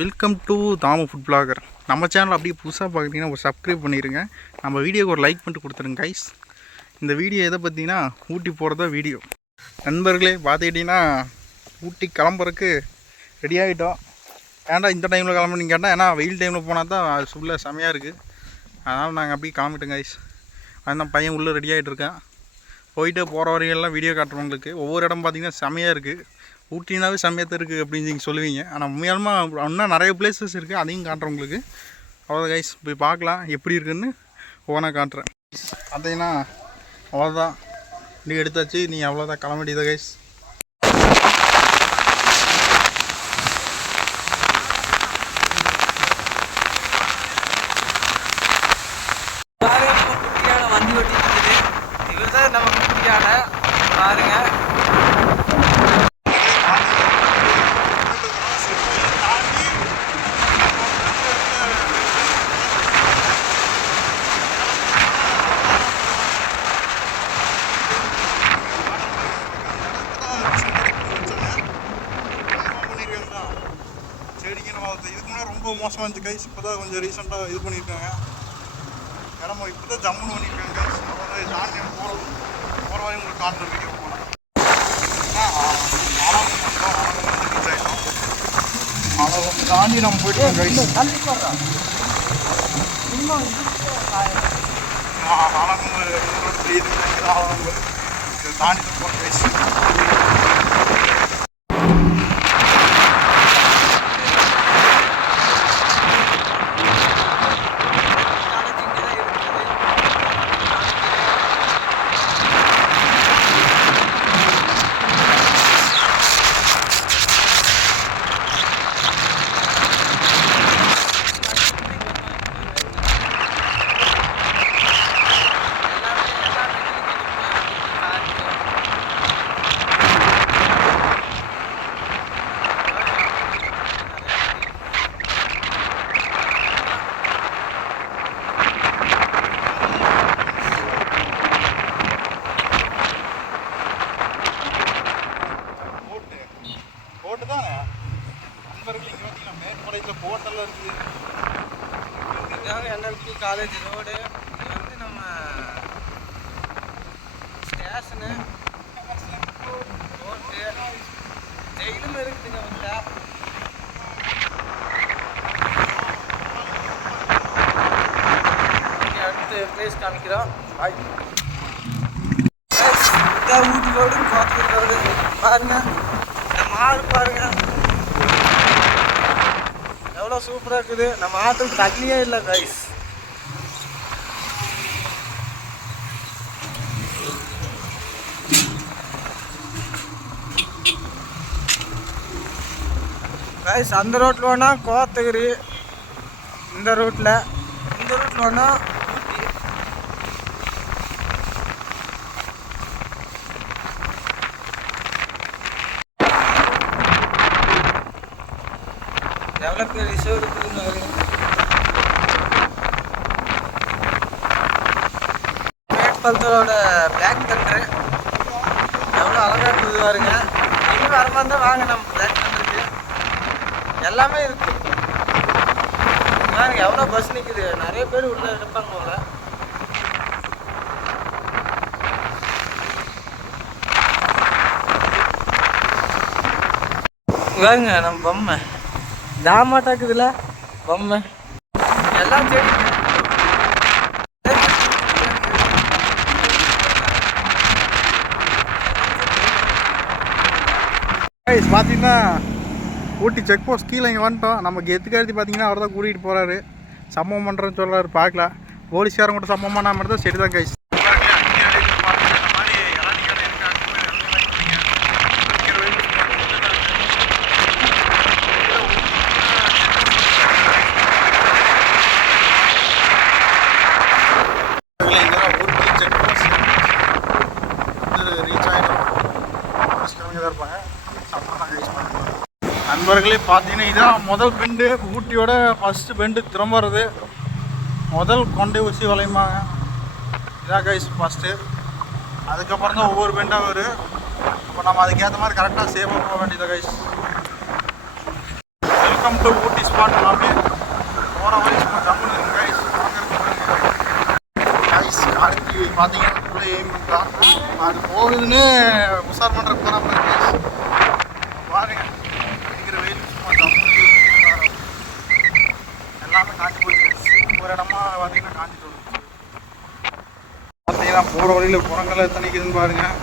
Welcome to Damu food blogger. நம்ம channel அப்படியே புதுசாக பார்க்குறீங்கன்னா ஒரு சப்ஸ்கிரைப் பண்ணிடுங்க. நம்ம வீடியோக்கு ஒரு லைக் பண்ணிட்டு கொடுத்துருங்க கைஸ். இந்த வீடியோ எதை பார்த்தீங்கன்னா ஊட்டி போகிறதா வீடியோ. நண்பர்களே பார்த்துக்கிட்டிங்கன்னா ஊட்டி கிளம்புறதுக்கு ரெடி ஆகிட்டோம். ஏன்டா இந்த டைமில் கிளம்புன்னு கேட்டால், ஏன்னா வெயில் டைமில் போனால் தான் அது ஃபுல்லாக செமையாக இருக்குது. அதனால் நாங்கள் அப்படியே கிளம்பிட்டோம் கைஸ். அதுதான் பையன் உள்ளே ரெடி ஆகிட்டு இருக்கேன். போயிட்டு போகிற வரையெல்லாம் வீடியோ காட்டுறவங்களுக்கு ஒவ்வொரு இடம் பார்த்திங்கன்னா செமையாக இருக்குது. ஊட்டினாவே செம்மையாக இருக்குது அப்படின்னு நீங்கள் சொல்லுவீங்க. ஆனால் உண்மையாலுமா இன்னும் நிறைய பிளேசஸ் இருக்குது, அதையும் காட்டுறேன் உங்களுக்கு. அவ்வளோதான் கைஸ், போய் பார்க்கலாம் எப்படி இருக்குதுன்னு ஓனாக காட்டுறேன். பார்த்தீங்கன்னா அவ்வளோதான், நீ எடுத்தாச்சு, நீ அவ்வளோதான் கிளம்ப வேண்டியதா கைஸ். வண்டி ஓட்டி இருக்குது இவர் தான் நம்ம குட்டியான பாருங்க. இதுக்கு முன்னாடி ரொம்ப மோசமாக இருந்துச்சு கைஸ். இப்போ தான் கொஞ்சம் ரீசெண்டாக இது பண்ணியிருக்காங்க. இடமா இப்போ தான் ஜம்முன்னு பண்ணியிருக்காங்க கைஸ். அவ்வளோதான் தாண்டி போகிற வரையும் உங்களுக்கு காட்டுற வீடியோ போகிறேன். அளவு தாண்டி நம்ம போயிட்டு கைஸ். ஆலங்கூர் தெரியுது, ஆலங்கூர் இதை தாண்டி தான் போகிறோம் கைஸ். போட்டெல்லாம் இருக்குது. இதுக்காக என்எல்பி காலேஜ் ரோடு, இது வந்து நம்ம ஸ்டேஷனு, ரோட்டு ஜெயிலும் இருக்குதுங்க. வந்து அடுத்த பிளேஸ் காமிக்கிறோம். ஊட்டி ரோடு, கோத்தூர் ரோடு பாருங்க. நம்ம ஆறு பாருங்க எவ்வளோ சூப்பராக இருக்குது. நம்ம ஆற்றுக்கு தண்ணியே இல்லை கைஸ். கைஸ் அந்த ரோட்டில் வேணால் கோத்தகிரி, இந்த ரூட்டில் வேணால் எவ்வளோ பேர் ரிசர்வ் இருக்குதுன்னு மேட்பல்தோட பிளாக் தண்டரு எவ்வளோ அழகாக இருக்குது பாருங்க. இன்னும் வர மாதிரி தான் வாங்க, நம்ம பிளாக் தண்டருக்கு எல்லாமே இருக்குது பாருங்க. எவ்வளோ பஸ் நிற்குது, நிறைய பேர் உள்ளே இருப்பாங்க போல. பாருங்க நம்ம பொம்மை ஜாமாட்டாக்குதுல பொம்மை எல்லாம் சரி. பார்த்தீங்கன்னா ஊட்டி செக் போஸ்ட் கீழே இங்கே வந்துட்டோம். நம்ம கெத்துக்காரத்தி பார்த்தீங்கன்னா அவர் தான் கூட்டிகிட்டு போகிறாரு. சம்பவம் பண்ணுறேன்னு சொல்கிறாரு. பார்க்கலாம், போலீஸ்காரங்க கூட சம்பவம் பண்ணால் மட்டும் தான் சரி தான் கைஸ். நண்பர்களே பார்த்தீங்கன்னா இதான் முதல் பெண்டு, ஊட்டியோட ஃபஸ்ட்டு பெண்டு திரும்புறது. முதல் கொண்டை ஊசி வளையமாங்க இதான் கைஸ் ஃபஸ்ட்டு. அதுக்கப்புறம் தான் ஒவ்வொரு பெண்டாக வரும். இப்போ நம்ம அதுக்கேற்ற மாதிரி கரெக்டாக சேஃபாக போக வேண்டியது guys. Welcome welcome to Ooty spot எல்லாமே போகிற வழி சும்மா ஜம்முன்னு இருக்கு கைஸ். கைஸ் கார்த்தி பார்த்தீங்கன்னா ஃபுல்லாக எய்ம் பண்ணுறான். அது போகுதுன்னு உஷார் பண்ணுறதுக்கு போகிற மாதிரி கைஸ். பாருங்க அடிக்கிற வெயில் சும்மா ஜம்முன்னு எல்லாமே காஞ்சி போயிடுச்சு. ஒரு இடமா பார்த்தீங்கன்னா காஞ்சிட்டு வந்துச்சு. பார்த்தீங்கன்னா போகிற வழியில் குரங்களை தணிக்குதுன்னு பாருங்கள்.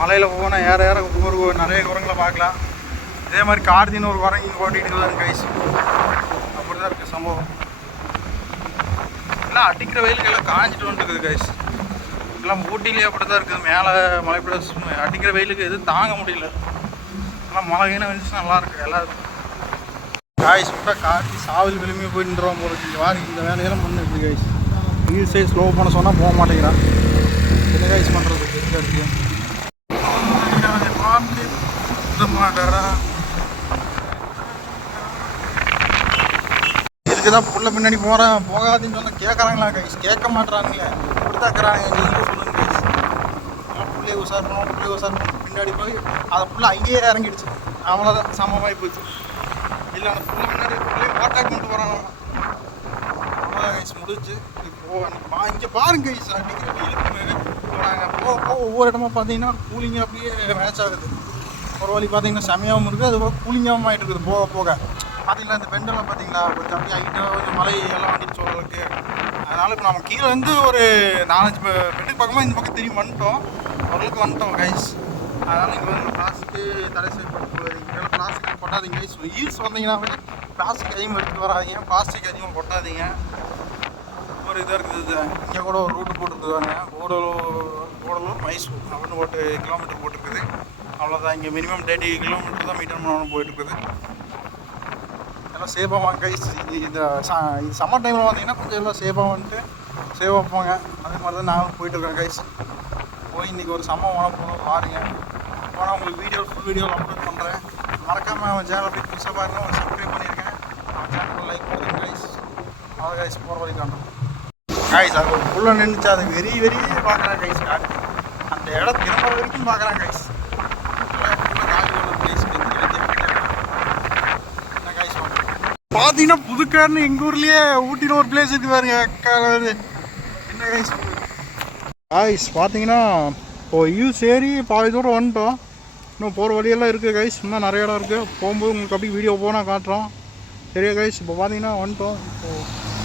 மலையில் போனால் ஏற ஏற நிறைய குரங்களை பார்க்கலாம். இதே மாதிரி கார்த்தின்னு ஒரு குரங்கு இங்கே ஓட்டிகிட்டு தான் கைஸ். அப்படி தான் இருக்குது சம்பவம். எல்லாம் அடிக்கிற வெயிலுக்கு எல்லாம் காஞ்சிட்டு வந்துருக்குது கைஸ். எல்லாம் ஊட்டிலேயே அப்படி தான் இருக்குது. மேலே மலை பிரதேசம் அடிக்கிற வெயிலுக்கு எதுவும் தாங்க முடியல. எல்லாம் மழைன்னு வந்துச்சு நல்லாயிருக்கு எல்லாருக்கும். காய்ஸ் விட்டால் கார்த்தி சாவில் விளிம்பி போயிட்டுருவோம் போல இங்கே வாரி இந்த வேலையெல்லாம் பண்ணிருக்கு கைஸ். ஹீல் சைட் ஸ்லோ பண்ண சொன்னால் போக மாட்டேங்கிறான். என்ன கைஸ் பண்ணுறதுக்கு இருக்கு. இதுக்கு தான் புள்ள பின்னாடி போகிறேன் போகாதுன்னு சொன்னால் கேட்குறாங்களா கைஸ்? கேட்க மாட்டுறாங்களே. இப்படி தான் இருக்கிறாங்க. நீங்களும் சொல்லுங்கள் கைஸ். புள்ளையை உசாரணும் பின்னாடி போய் அதை புள்ள அங்கேயே இறங்கிடுச்சு. அவ்வளோதான் சமமாகி போச்சு. இல்லை அந்த புள்ள முன்னாடி புள்ளையை ஓட்டாக் பண்ணிட்டு போகிறாங்க. அவ்வளோதான் கைஸ் முடிச்சு. இப்போ இங்கே பாருங்க கைஸ் அடிக்கிற வெயிலுக்கு நாங்கள் போக ஒவ்வொரு இடமா பார்த்தீங்கன்னா கூலிங்காக அப்படியே மேட்ச் ஆகுது. ஒரு வழி பார்த்தீங்கன்னா செமையாகவும் இருக்குது. அது போக கூலிங்காகவும் ஆகிட்டு இருக்குது போக போக. பார்த்தீங்களா இந்த பெண்டெல்லாம் பார்த்தீங்களா கொஞ்சம் அப்படியே ஹைட்டாக கொஞ்சம் மலை எல்லாம் வந்துட்டு சொல்கிறதுக்கு. அதனால் இப்போ நம்ம கீழே வந்து ஒரு 4-5 பெண்டுக்கு பக்கமாக இந்த பக்கம் திரும்பி வந்துட்டோம். ஓரளவுக்கு வந்துட்டோம் கைஸ். அதனால் இங்கே வந்து பிளாஸ்டிக்கு தடை செய்யப்பட்டு இங்கெல்லாம் பிளாஸ்டிக் கொட்டாதீங்க கைஸ். ஹீல்ஸ் வந்தீங்கன்னாவே பிளாஸ்டிக் அதிகமாக எடுத்துகிட்டு வராதிங்க. பிளாஸ்டிக் அதிகமாக கொட்டாதீங்க. ஒரு இதாக இருக்குது. இங்கே கூட ஒரு ரூட்டு போட்டுருக்குதாங்க. கூடலூர் மைசூர் அப்படின்னு போட்டு கிலோமீட்டர் போட்டிருக்குது. அவ்வளோதான். இங்கே மினிமம் 30 கிலோமீட்டர் தான் மீட்டர் பண்ணணும் போயிட்டுருக்குது. எல்லாம் சேஃபாக வாங்க கைஸ். இது சம்மர் டைமில் வந்தீங்கன்னா கொஞ்சம் எல்லாம் சேஃபாக வந்துட்டு சேஃபாக போங்க. அதே மாதிரி தான் நானும் போயிட்டுருக்கேன் கைஸ். போய் இன்றைக்கி ஒரு சம்பவம் போகணும் பாருங்கள். போனால் உங்களுக்கு ஃபுல் வீடியோ அப்லோட் பண்ணுறேன். மறக்காமல் அவன் சேனல் அப்படி புதுசாக பாருங்கள். அவன் சப்ஸ்கிரைப் பண்ணியிருக்கேன். அவன் சேனல் லைக் பண்ணுறேன் கைஸ். அவ்வளோ கைஸ் போகிற வழி காணும் கைஸ். அது ஒரு ஃபுல்லாக நின்றுச்சு. அது வெறியே பார்க்குறான் கைஸ். காட்டு அந்த இடம் திரும்ப வரைக்கும் பார்க்குறான் கைஸ். பார்த்தீங்கன்னா புதுக்கார்னு எங்கள் ஊர்லேயே ஊட்டியில் ஒரு பிளேஸ் இருக்குது பாருங்க. என்ன கைஸ் கைஸ் பார்த்தீங்கன்னா இப்போ சரி பாதி தூரம் வந்துட்டோம். இன்னும் போகிற வழியெல்லாம் இருக்குது கைஸ். இன்னும் நிறைய இடம் இருக்குது. போகும்போது உங்களுக்கு அப்படி வீடியோ போனால் காட்டுறோம். சரியா கைஸ்? இப்போ பார்த்தீங்கன்னா வந்துட்டோம்.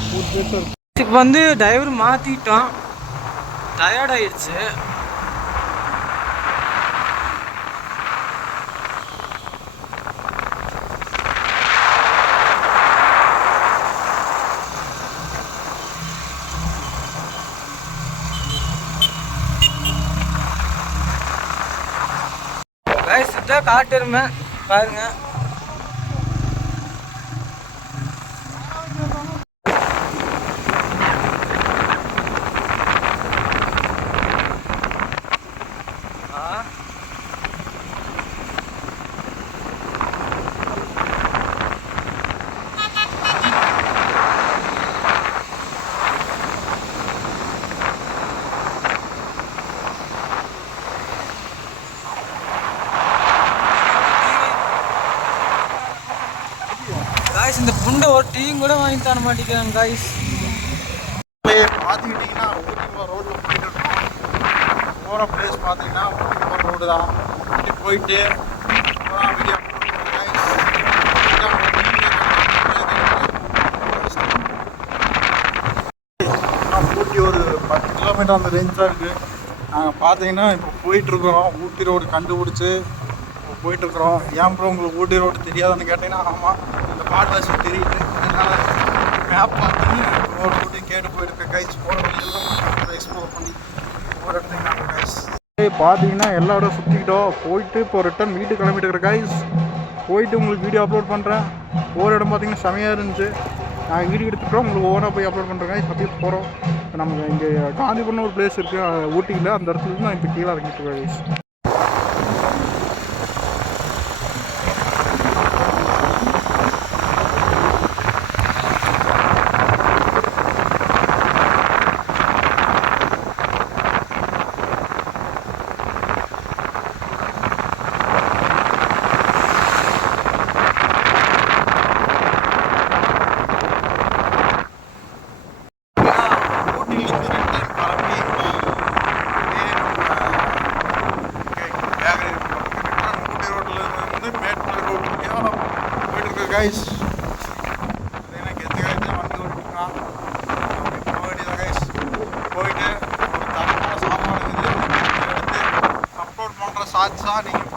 இப்போது பிளேஸாக இருக்குது. இப்போ வந்து டிரைவர் மாற்றிட்டோம். டயர்டாயிடுச்சு. இதான் காட்டுருமே பாருங்க. காய்ஸ் இந்த புண்டை ஒரு டீம் கூட வாங்கி தர மாட்டேங்கிறாங்க காய்ஸ். பார்த்துக்கிட்டிங்கன்னா ஊட்டி ரோட்டில் போயிட்டு இருக்கோம். போகிற பிளேஸ் பார்த்தீங்கன்னா ஊட்டி போகிற ரோடு தான். ஊட்டி போயிட்டு வீடியோ ஊட்டி ஒரு 10 கிலோமீட்டர் அந்த ரேஞ்ச் தான் இருக்குது. நாங்கள் பார்த்தீங்கன்னா இப்போ போயிட்டுருக்குறோம். ஊட்டி ரோடு கண்டுபிடிச்சி இப்போ போயிட்டுருக்குறோம். ஏன் ப்ரோ உங்களுக்கு ஊட்டி ரோடு தெரியாதுன்னு கேட்டிங்கன்னா ஆமாம் இந்த பாட்வாசி தெரியுது. அதனால் மேப் பார்த்துன்னு ஒரு ரூட்டு கேட்டு போயிருக்க கைஸ். போகிற வழியெல்லாம் எக்ஸ்ப்ளோர் பண்ணி ஒரு இடத்துக்கு நாங்கள் கைஸ் பார்த்தீங்கன்னா எல்லா இடம் சுற்றிக்கிட்டோம். போயிட்டு இப்போ ரிட்டன் வீட்டுக்கு கிளம்பிட்டு இருக்கிற கைஸ். போயிட்டு உங்களுக்கு வீடியோ அப்லோட் பண்ணுறேன். ஒவ்வொரு இடம் பார்த்தீங்கன்னா செமையாக இருந்துச்சு. நாங்கள் வீடியோ எடுத்துக்கிறோம். உங்களுக்கு ஒவ்வொன்றா போய் அப்லோட் பண்ணுறேன் கைஸ். அப்படியே போகிறோம். நமக்கு இங்கே காந்திபுரம் ஒரு பிளேஸ் இருக்குது ஊட்டியில். அந்த இடத்துல நான் இப்போ கீழே இறங்கிட்டு இருக்கேன் கைஸ். காய்ஸ் கெத்து காய்ச்சி வண்டி ஓட்டிருக்கான். போக வேண்டியதான் காய்ஸ். போயிட்டு ஒரு தரமான சாப்பாடு எடுத்து அப்லோட் பண்ணுற ஷார்ட்ஸாக நீங்கள்